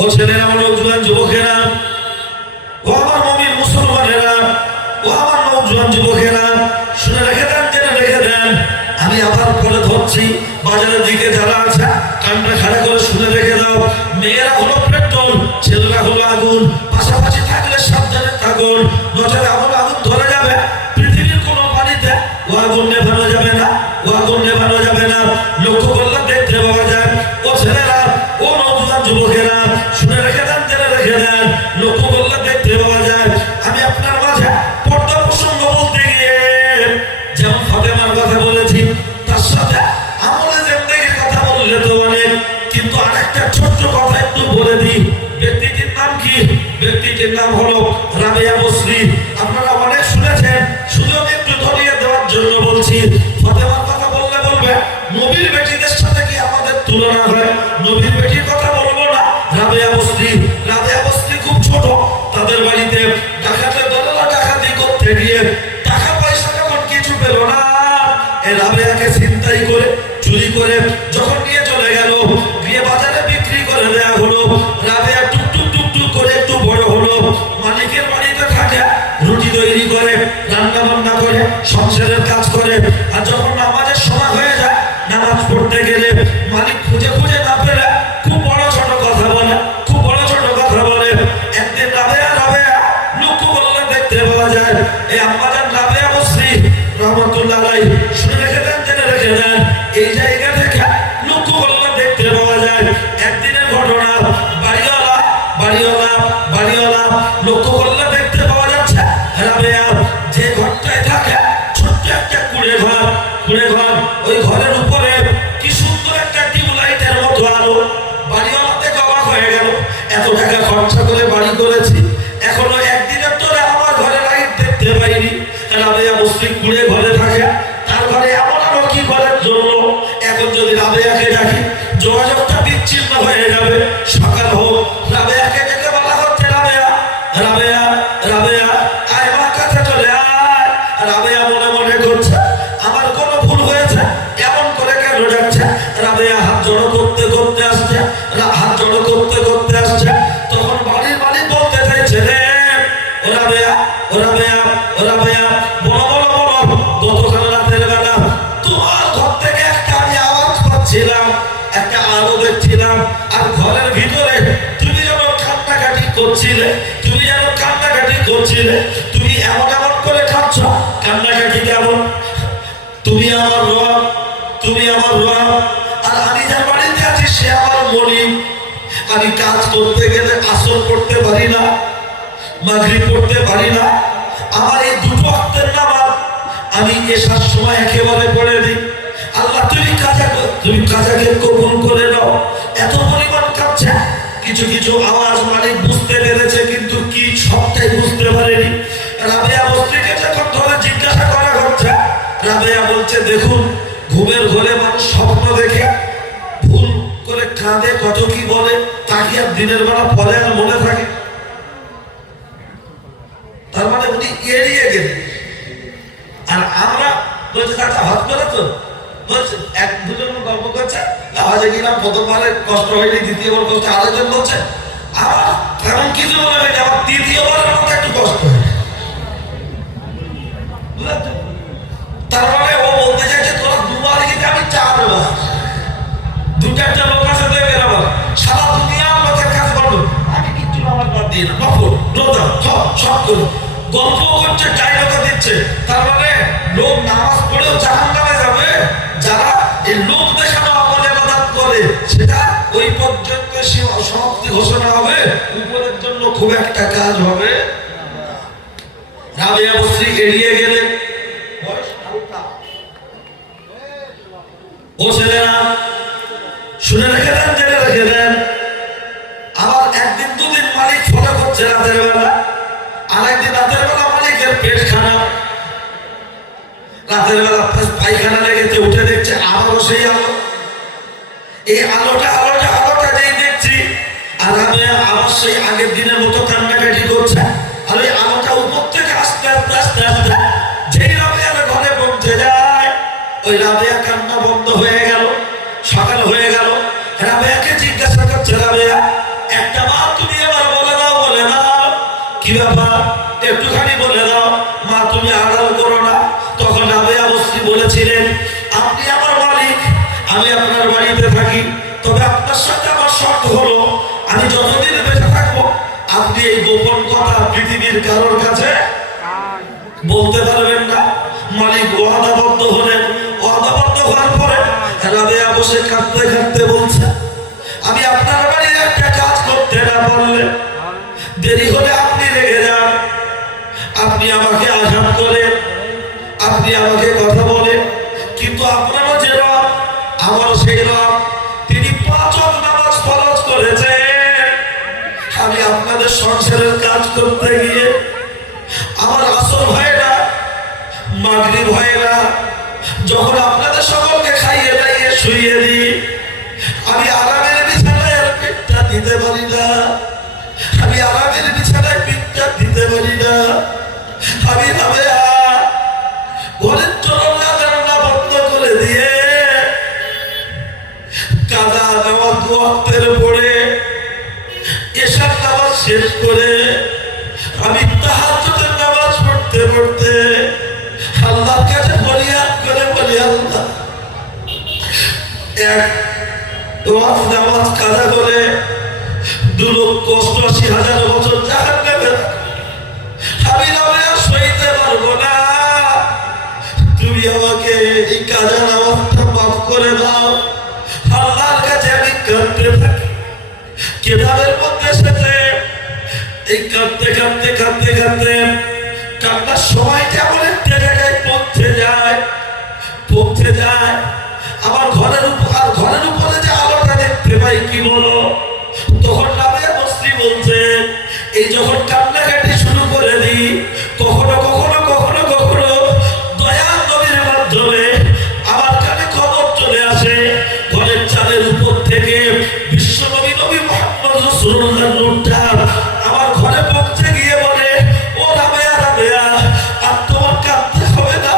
ও ছেলেরা, আমার নওজোয়ান যুবকেরা, ও আমার মুমিন মুসলমানেরা, ও আমার নওজোয়ান যুবকেরা, শুনে রেখে দেন, জেনে রেখে দেন। আমি আবার পরে ধরছি, বাজারের দিকে যারা আছে কানটা খাড়া করে শুনে রেখে দাও। মেয়েরা হলো পেট্রোল, ছেলেরা হলো আগুন। পাশাপাশি থাকলে সাবধানে থাকুন, নজরে আগুন আগুন ধরে যাবে। পৃথিবীর কোনো পানিতে ও আগুন নেভানো যাবে না, ও আগুন নেভানো যাবে না। লক্ষ্য করলে দেখতে পাওয়া যায়। ও ছেলেরা, ও নওজোয়ান যুবকেরা, শুনে রেখে দেন, জেনে রেখে দেন। লক্ষ্য করলে দেখতে পাওয়া যায়। আমি আপনার মাঝে পর্দা প্রসঙ্গ বলতে গিয়ে যেমন ফাতেমার কথা বলেছি, তার সাথে আমলে জিন্দেগির কথা বললে তো অনেক, কিন্তু আরেকটা ছোট্ট কথা একটু বলে দিই। ব্যক্তিটির নাম কি? ব্যক্তিটির নাম হলো রাবেয়া বসরি। আপনারা অনেক শুনেছেন, শুধু আমি একটু ধরিয়ে দেওয়ার জন্য বলছি। ফাতেমার কথা বললে বলবে নবীর বেটিদের সাথে কি আমাদের তুলনা হয়? নবীর বেটির কথা বলবো না, রাবেয়া বসরি। রাবেয়া বসরি খুব ছোট, তাদের বাড়িতে ডাকাতের দলেরা ডাকাতি করতে গিয়ে টাকা পয়সা যখন কিছু পেল না, এই রাবেয়াকে ছিনতাই করে চুরি করে যখন নিয়ে চলে গেল, গিয়ে বাজারে বিক্রি করে দেয়া হলো। রাবেয়া টুকটুক টুকটুক করে একটু বড় হলো, মালিকের বাড়িতে থাকে, রুটি তৈরি করে, রান্না বান্না করে, সংসারের কাজ করে। আর যখন নামাজের সময় হয়ে যায়, নামাজ পড়তে গেলে মালিক খুঁজে খুঁজে না পেলে খুব বড় ছোট কথা বলে, খুব বড় ছোট কথা বলে। একদিন রাবেয়া লক্ষ্য করলে দেখতে পাওয়া যায়, এই আম্মাজান রাবেয়া বসরি রহমতুল্লাহ আলাইহি, শুনে রেখে দেন, জেনে রেখে দেন। এই জায়গা থেকে লক্ষ্য করলে দেখতে পাওয়া যায় একদিনের ঘটনা। বাড়িওয়ালা লক্ষ্য করলে দেখতে পাওয়া যাচ্ছে রাবেয়া যে ঘরটায় থাকে ছোট্ট একটা কুড়ে ঘর। ওই ঘরের উপরে কি সুন্দর একটা টিউবলাইটের মতো আলো। বাড়িওয়ালা দেখে অবাক হয়ে গেল, এত টাকা খরচা করে বাড়ি করেছি, এখনো একদিনের তোরে আমার ঘরে লাইট দেখতে পাইনি। রাবেয়া মুসলিম কুড়ে ঘরে থাকে, তার ঘরে এমন আলো কি ঘরের জন্য? এখন যদি রাবেয়াকে ডাকি, যোগাযোগটা বিচ্ছিন্ন হয়ে যাবে। সকাল হোক, রাবেয়াকে ডেকে বলা হচ্ছে, রাবেয়া আয় আমার কাছে চলে আয়। রাবেয়া মনে মনে করছে আমার কোনো ভুল হয়েছে, এমন করে কেন ডাকছে? রাবেয়া হাত জড়ো করতে করতে আসছে। তখন বাড়ির মালিক বলতে চাইছে, রে ও রাবেয়া বলো, গতকাল রাতের বেলা তোমার ঘর থেকে একটা আমি আওয়াজ পাচ্ছিলাম, একটা আলো দেখছিলাম, আর ঘরের ভিতরে তুমি যেন কান্নাকাটি করছিলে। তুমি এমন করে খাচ্ছ, কান্নাকাটি কেমন? তুমি আমার রব, আর আমি যার বাড়িতে আছি সে আমার মনি। আমি কাজ করতে গেলে আসর করতে পারি না, মাগরিব পড়তে পারি না। আমার এই দুটো ওয়াক্তের নামাজ আমি এশার সময় একেবারে পড়ে দিই। আল্লাহ তুমি কাজাকে কবুল করে নাও। এত পরিমাণ কাঁদছে, কিছু আওয়াজ মালিক বুঝতে পেরেছে, কিন্তু কি সবটাই বুঝতে পারেনি। রাবেয়া বস্তিকে যখন ধরে জিজ্ঞাসা করা হচ্ছে, রাবেয়া বলছে, দেখুন ঘুমের ঘরে মানুষ স্বপ্ন দেখে ভুল করে কাঁদে, কত কি বলে, তাকে আর দিনের বেলা পরে আর মনে থাকে। তার মানে উনি এড়িয়ে গেলেন। আর আমরা বলছি তাকে হাত করে তো বলছে, এক দুজন গল্প করছে, আওয়াজে গেলাম, প্রথমবারে কষ্ট হয়নি, দ্বিতীয়বার কষ্ট, আরেকজন বলছে আমার তেমন কিছু মনে হয়নি, আমার তৃতীয়বার আমাকে একটু কষ্ট হয়। তার মানে ও বলতে চাইছে তোরা দুবার গিয়ে আমি চারবার, দু চারটা লোক আছে দেখে বেরোবো, সারা দুনিয়া লোকের কাছে বলবো আমি কিচ্ছু আমার বাদ দিই না, নফল রোজা সব করি, গল্প করছে, ডায়লগও দিচ্ছে। তার মানে লোক নামাজ পড়েও জাহান্নামে যাবে। যারা এই লোক দেখানো আমলে ইবাদত করে, সেটা ওই পর্যন্ত সমাপ্তি ঘোষণা হবে, উপরের জন্য খুব একটা কাজ হবে। রাবেয়া বসরি এড়িয়ে গেলেন। ও ছেলেরা, শুনে রেখে দেন, জেনে রেখে দেন। আবার একদিন দুদিন মালিক ফলো করছে রাতের বেলা, আরেকদিন রাতের বেলা মালিকের পেট খারাপ, রাতের বেলা পায়খানা লেগেছে, উঠে দেখছে আবারও সেই আলো। এই আলোটা যেই দেখছি, আর আমি আবার সেই আগের দিনের মতো কান্নাকাটি করছে। আর ওই আলোটা উপর থেকে আস্তে যেই রাবেয়ার ঘরে পৌঁছে যায়, ওই রাবেয়া কান্না বন্ধ হয়ে গেল। সকাল হয়ে গেল, রাবেয়াকে জিজ্ঞাসা করছে, রাবেয়া একটা ব্যাপার একটুখানি বলে দাও। মা তুমি আড়াল করো না। তখন রাবেয়া বসরি বলেছিলেন, আপনি আমার মালিক, আমি আপনার বাড়িতে থাকি, তবে আপনার সাথে আমার শর্ত হলো আমি যতদিন বেঁচে থাকবো আপনি এই গোপন কথা পৃথিবীর কারোর কাছে বলতে পারবেন না। মালিক ওয়াদাবদ্ধ হলেন। ওয়াদাবদ্ধ হওয়ার পরে রাবেয়া বসে কাঁদতে কাঁদতে বলছে, আমি আপনার বাড়ির একটা কাজ করতে না পারলে, দেরি হলে আপনি রেগে যান, আপনি আমাকে আঘাত করেন, আপনি আমাকে কথা বলেন, কিন্তু আপনারও যে রব আমার সেই রব, তিনি 5 ওয়াক্ত নামাজ ফরজ করেছে। আমি আপনাদের সংসারের কাজ করতে গিয়ে আমার আসর হয় না, মাগরিব হয় না, যখন আপনাদের সকলকে খাইয়ে দাইয়ে শুইয়ে দিই, আমি আরামের বিছানায় আর পিঠটা দিতে পারি না, আমি আরামের বিছানায় পিঠটা দিতে পারি না। আমি রাবেয়া ঘরের চরণা বন্ধ করে দিয়ে কাজা নামাজ ওয়াক্তের পরে এশার নামাজ শেষ করে আমি তাহাজ্জুদের নামাজ পড়তে পড়তে আল্লাহর কাছে ফরিয়াদ করে বলি, আল্লাহ এক ওয়াক্ত নামাজ কাজা করে 2,88,000 বছর জাহান্নামে আমি রাবেয়া সইতে পারবো না। তুমি আমাকে এই কাজা নামাজটা মাফ করে দাও। আল্লাহর কাছে আমি কাঁদতে থাকি। কিতাবের মধ্যে এসেছে এই কাঁদতে কাঁদতে কাঁদতে কাঁদতে কান্নার সময়টা এমন একটা জায়গায় পৌঁছে যায় আমার ঘরের উপরে যে আলোটা দেখতে পাই, কি বলো, তখন রাবেয়া বসরি বলছে, এই যখন কান্নাকাটি শুরু করে দিই, কখনো কখনো কখনো কখনো দয়াল নবীর মাধ্যমে আমার কানে খবর চলে আসে, ঘরের চালের উপর থেকে বিশ্ব নবী মুহাম্মদ রাসূলুল্লাহর নূরটা আমার ঘরে পৌঁছে গিয়ে বলে, ও রাবেয়া রাবেয়া, আর তোমার কাঁদতে হবে না,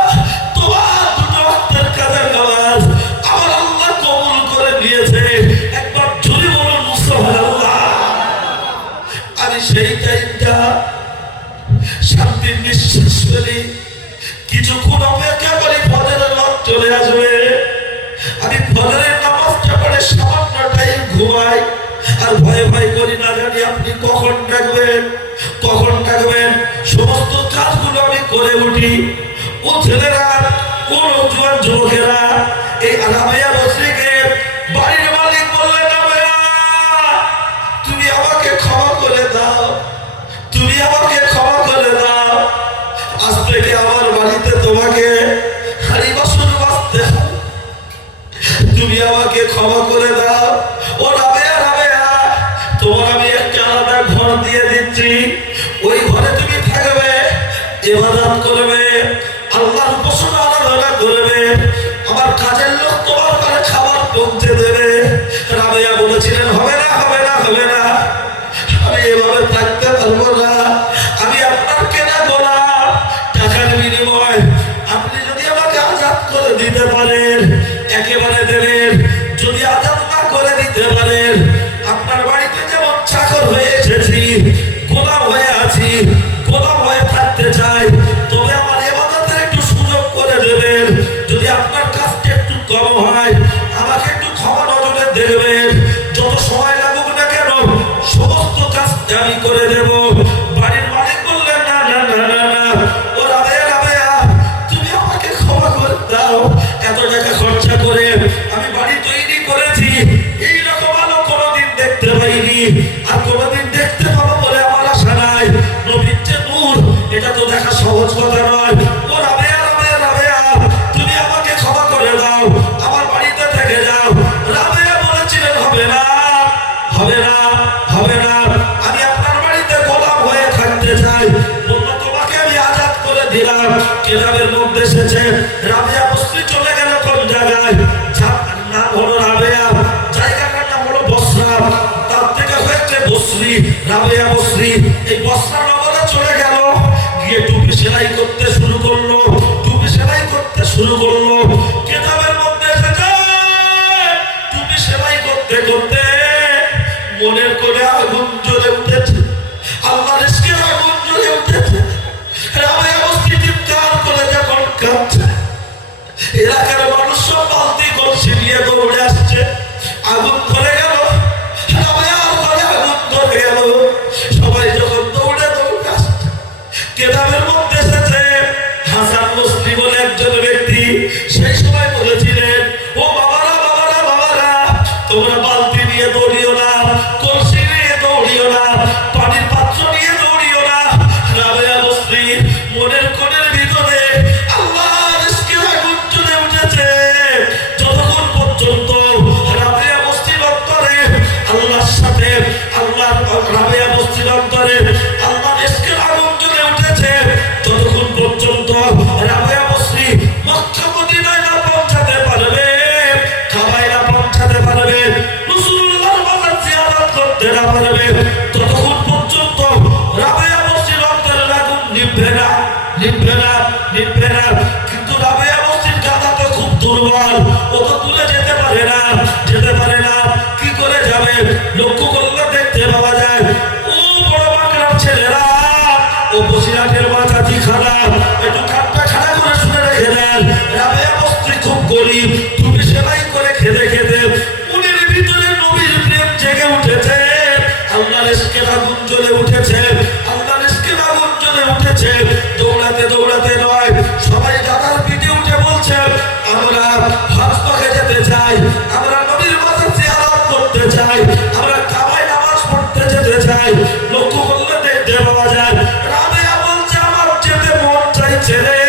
তোমার 2 ওয়াক্তের কাজা নামাজ আমার আল্লাহ কবুল করে নিয়েছে। একবার জোরে বলুন সুবহানাল্লাহ। আমি সেই টাইমটা শান্তির নিঃশ্বাস ফেলি, কিছুক্ষণ অপেক্ষা করি ফজরের ওয়াক্ত চলে আসবে। আমি ফজরের নামাজটা পড়ে সামান্য টাইম ঘুমাই, আর ভয় ভয় করি না জানি আপনি কখন ডাকবেন। সমস্ত কাজগুলো আমি করে উঠি। ও ছেলেরা, ও নওজোয়ান যুবকেরা, এই রাবেয়া বসরিকে বাড়ির মালিক বললেন, রাবেয়া তুমি আমাকে ক্ষমা করে দাও, তুমি আমাকে ক্ষমা করে দাও, আজ থেকে আমার বাড়িতে তোমাকে হাড়ি বাসন মাজতে হবে, তুমি আমাকে ক্ষমা করে দাও। ও রাবেয়া রাবেয়া, তোমার আমি একটা আলাদা ঘর দিয়ে দিচ্ছি, ওই ঘরে তুমি থাকবে, ইবাদত করবে, আল্লাহর উপাসনা আরাধনা করবে, আমার কাজের লোক তোমার ঘরে খাবার পৌঁছে দেবে। রাবেয়া বলেছিলেন, হবে না হবে না হবে না, আমি এভাবে থাকতে পারবো না, আমি আপনার কেনা গোলাম, টাকার বিনিময় আপনি যদি আমাকে আজাদ করে দিতে পারেন একেবারে দেবেন, যদি আজাদ না করে দিতে পারেন আপনার বাড়িতে যেমন চাকর হয়ে এসেছি, গোলাম হয়ে আছি, গোলাম হয়ে থাকতে চাই, তবে আমার ইবাদতের একটু সুযোগ করে দেবেন। যদি আপনার কাজটা একটু কম হয় আমাকে একটু ক্ষমা নজরে দেখবেন, যত সময় লাগুক না কেন সমস্ত কাজ আমি করে দেব। বাড়ির মালিক বললেন, না না না না না, ও রাবেয়া রাবেয়া তুমি আমাকে ক্ষমা করে দাও, এত টাকা খরচা করে আমি বাড়ি তৈরি করেছি, এইরকম আলো কোনোদিন দেখতে পাইনি, আর কোনোদিন দেখতে পাবো বলে আমার আশা নাই, নবীর যে নূর এটা তো দেখা সহজ কথা নয়। ও রাবেয়া রাবেয়া রাবেয়া তুমি আমাকে ক্ষমা করে দাও, আমার বাড়িতে থেকে যাও। রাবেয়া বলেছিলেন, হবে না হবে না হবে না, আমি আপনার বাড়িতে গোলাম হয়ে থাকতে চাই। বললো, তোমাকে আমি আজাদ করে দিলাম। কিতাবের মধ্যে এসেছে রাবেয়া বসরি চলে গেল কোন জায়গায়, নাম হলো রাবেয়া, জায়গাটার নাম হলো বসরা, তার থেকে হয়েছে বসরি, রাবেয়া বসরি। এই বসরা নগরে চলে গেল, গিয়ে টুপি সেলাই করতে শুরু করলো, টুপি সেলাই করতে শুরু করলো। কিতাবের মধ্যে এসেছে টুপি সেলাই করতে করতে মনের কোণে আগুন জ্বলে উঠেছে, আল্লাহর ইশকে আগুন জ্বলে জ্বলে উঠেছে। রাবেয়া বস্তি চিৎকার করে যখন কাঁদছে, এলাকার মানুষ সব বালতি কলসি নিয়ে দৌড়ে আসছে। আগুন ধরে গেল, রাবেয়ার ঘরে আগুন ধরে গেল। সবাই যখন দৌড়ে দৌড়ে আসছে, কেতাবের মধ্যে এসেছে হাসান বসরি বলে একজন ব্যক্তি সেই সময় বলেছিলেন, ও বাবারা বাবারা বাবারা, তোমরা বালতি নিয়ে দৌড়িও না, কলসি নিয়ে দৌড়িও না, পানির পাত্র নিয়ে দৌড়িও না। রাবেয়া বসরি মনের কোণের ভিতরে আল্লাহর ইশকের আগুন জ্বলে উঠেছে। যতক্ষণ পর্যন্ত রাবেয়া বসরির অন্তরে আল্লাহর সাথে রাবেয়া বসরির অন্তরে আল্লাহর ইশকের আগুন জ্বলে উঠেছে, ততক্ষণ পর্যন্ত রাবেয়া বসরি মক্কা মদিনায় না পৌঁছাতে পারবে, কাবায় না পৌঁছাতে পারবে, রাসূলুল্লাহর মাজার জিয়ারত করতে না পারবে, ততক্ষণ পর্যন্ত রাবেয়া বসরির অন্তরের আগুন নিভবে না, নিভবে না, নিভবে না। কিন্তু রাবেয়া বসরির গাদা তো খুব দুর্বল, ও তো তুলে যেতে পারে না, যেতে পারে না। কি করে যাবে? লক্ষ্য করলে দেখতে পাওয়া যায় ও বড় বাংলার ছেলেরা, ও বসিরহাটের মাথাটি খারাপ, একটু কাপটা খাড়া করে শুনে রেখে দেন। রাবেয়া বসরি খুব গরিব, তুমি সেলাই করে খেতে খেতে মনের ভিতরে নবীর প্রেম জেগে উঠেছে, আল্লাহর ইশকের আগুন জ্বলে উঠেছে, আল্লাহর ইশকের আগুন জ্বলে উঠেছে। দৌড়াতে দৌড়াতে নয়, সবাই গাদার পিঠে উঠে বলছে, আমরা হজ পাকে যেতে চাই, আমরা নবীর মাজার জিয়ারত করতে চাই, আমরা কাবায় নামাজ পড়তে যেতে চাই। লক্ষ্য করলে দেখতে পাওয়া যায় রাবেয়া বলছে, আমার যেতে মন চাইছে রে,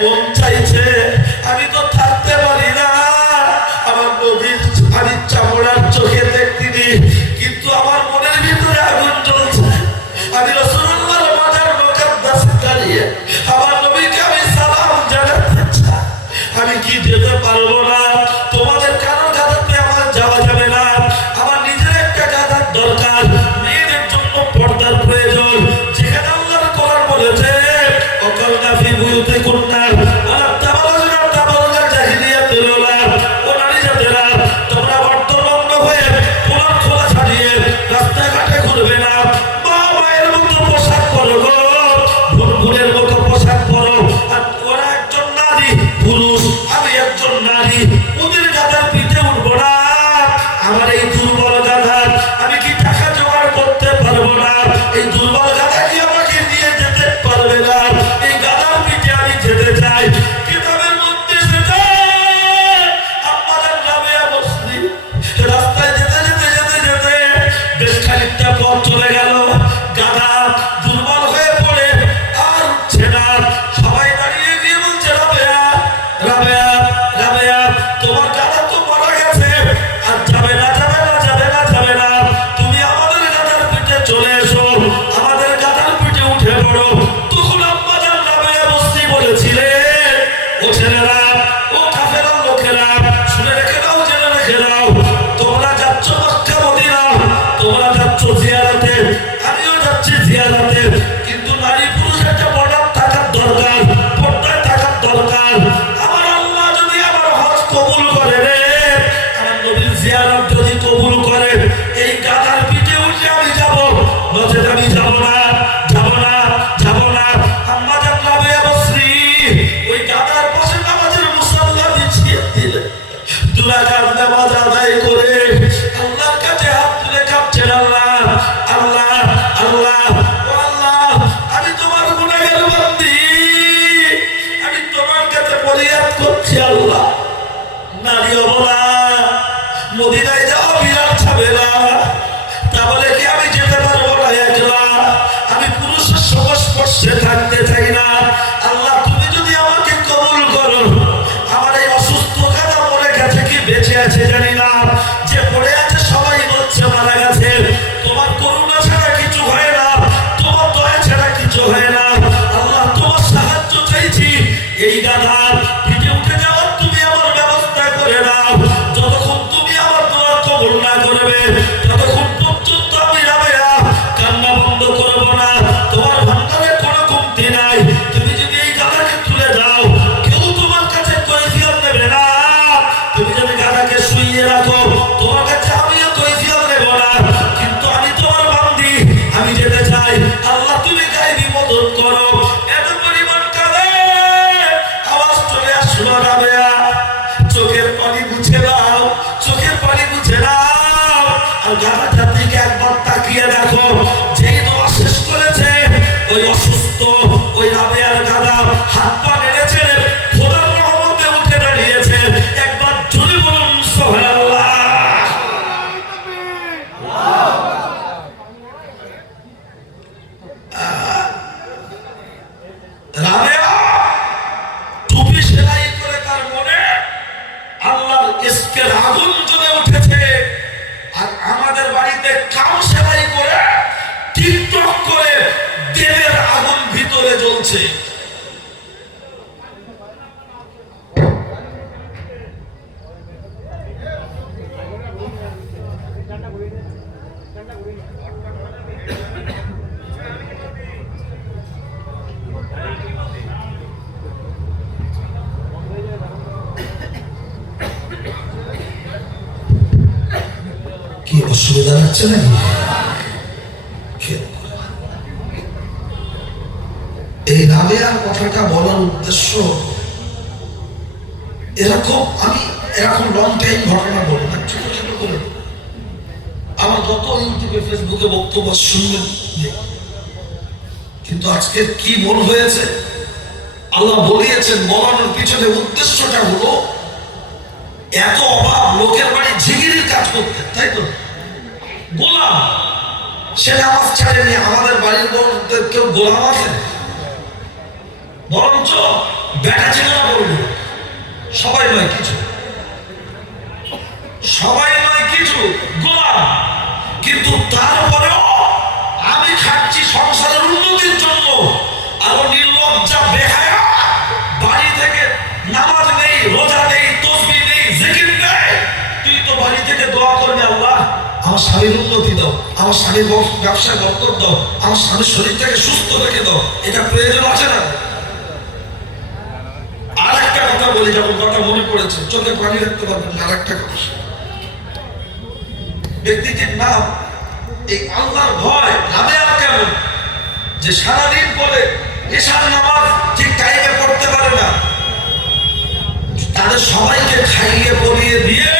মন চাইছে, আমি তো থাকতে পারি না, আমার নবীর আমি চামড়ার চোখে দেখতিনি, কিন্তু আমার মনের ভিতরে আগুন জ্বলছে। আমি রাসূলুল্লাহর মাজার মুকাদ্দাসে দাঁড়িয়ে আমার নবীকে আমি সালাম জানাতে চাই, আমি কি যেতে পারবো না? তোমাদের কারো গাদাতে আমার যাওয়া যাবে না, আমার নিজের একটা গাদার দরকার, মেয়েদের জন্য পর্দার প্রয়োজন। যেখানে আল্লাহর কোরআন বলেছে, ওয়াকালনা ফি বুয়ুতিকুন্না ওয়ালা তাবারুজনা তাবারুজাল জাহিলিয়াতিল উলা, ও নারী জাতেরা, তোমরা বর্তমান্য হয়ে কোরআন খোলা ছাড়িয়ে রাস্তাঘাটে ঘুরবে না, মা মায়ের মতো পোশাক পরো গো, ভুলভুলের মতো পোশাক পরো। আর ওরা একজন নারী পুরুষ, আমি একজন নারী, ওদের গাদার পিঠে উঠবো না। আমার এই দুর্বল গাধা, আমি কি টাকা জোগাড় করতে পারবো না, এই দুর্বল গাধা কি আমাকে নিয়ে যেতে পারবে না, এই গাধার পিঠে আমি যেতে চাই। কিতাবের মধ্যে সেটা আমাদের রাবেয়া বসরি রাস্তায় যেতে যেতে যেতে যেতে বেশ খানিকটা পথ চলে গেল, গাধা দুর্বল হয়ে পড়ে আর উঠছে না। সবাই দাঁড়িয়ে গিয়ে বলছে, রাবেয়া রাবেয়া রাবেয়া, তোমার গাধা তো মারা গেছে, আর যাবে না, যাবে না, যাবে না, যাবে না, তুমি আমাদের গাধার পিঠে চলে এসো, আমাদের গাধার পিঠে উঠে পড়ো। তখন আম্মাজান রাবেয়া বসরি বলেছিলেন, ও ছেলেরা, ও কাফেরের লোকেরা, শুনে রেখে দাও, জেনে রেখে দাও, তোমরা যাচ্ছ মক্কা মদিনা, তোমরা যাচ্ছ বাচ্চাটার দিকে একবার তাকিয়ে দেখো, যেই দোয়া শেষ করেছে ওই অসুস্থ ওই রাবেয়ার গাদা হাত পা নেড়েছে, খোদার রহমতে উঠে দাঁড়িয়েছে। একবার জোরে বলুন সুবহানাল্লাহ। রাবেয়া টুপি সেলাই করে তার মনে আল্লাহর ইশকের আগুন জ্বলে উঠেছে। আর আমাদের বাড়িতে কাম সেলাই করে টিকটক করে দেবের আগুন ভিতরে জ্বলছে। কি অসুবিধা হচ্ছে নাকি? এই রাবেয়ার কথাটা বলার উদ্দেশ্য এরকম, আমি এরকম লং টাইম ঘটনা বলবো না, ছোট ছোট করে। আমার যত ইউটিউবে ফেসবুকে বক্তব্য শুনবেন, কিন্তু আজকের কি মন হয়েছে আল্লাহ বলিয়েছেন, বলানোর পিছনে উদ্দেশ্যটা হলো এত অভাব, লোকের বাড়ি ঝিগিরির কাজ করতে, তাই তো? গোলাম সে নামাজ ছাড়েনি। আমাদের বাড়ির বোনদের কেউ গোলাম আছে? বরঞ্চ বেটা ছেলেরা বলবো সবাই নয় কিছু, সবাই নয় কিছু গোলাম। কিন্তু তারপরেও আমি খাচ্ছি সংসারের উন্নতির জন্য, আরো নির্লজ্জা বেহায়া বাড়ি থেকে নামাজ নেই, রোজা নেই, তসবিহ নেই, জিকির নেই। তুই তো বাড়ি থেকে দোয়া করবি, আল্লাহ আমার স্বামীর উন্নতি দাও, আমার স্বামীর ব্যবসায় বরকত দাও, আমার স্বামীর শরীরটাকে সুস্থ রেখে দাও। এটা প্রয়োজন আছে না? আর একটা কথা বলি, যখন কথা মনে পড়েছে, চোখে পানি রাখতে পারবেন না। আর একটা কথা, ব্যক্তিটির নাম এই আল্লাহর ভয় রাবেয়া কেমন, যে সারাদিন পরে এশার নামাজ ঠিক টাইমে পড়তে পারে না, তাদের সবাইকে খাইয়ে পরিয়ে দিয়ে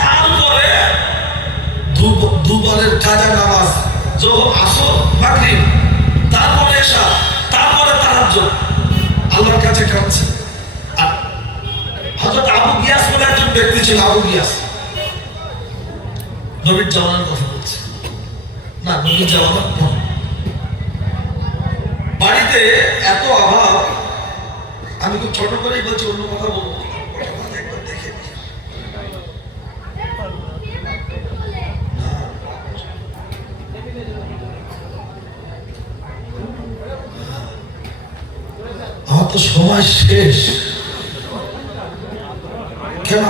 তারপরে দুবারের কাজা নামাজ, আসর মাগরিব, তারপরে এশা, তারপরে তাহাজ্জুদ আল্লাহর কাছে কাঁদছে। আর হযরত আবু গিয়াস বলে একজন ব্যক্তি ছিল, আবু গিয়াস, নবীর জামানার কথা বলছে না, নবীর জামানার পর। বাড়িতে এত অভাব, আমি খুব ছোট করেই বলছি, অন্য কথা বলবো। আমার তো সময় শেষ, কেন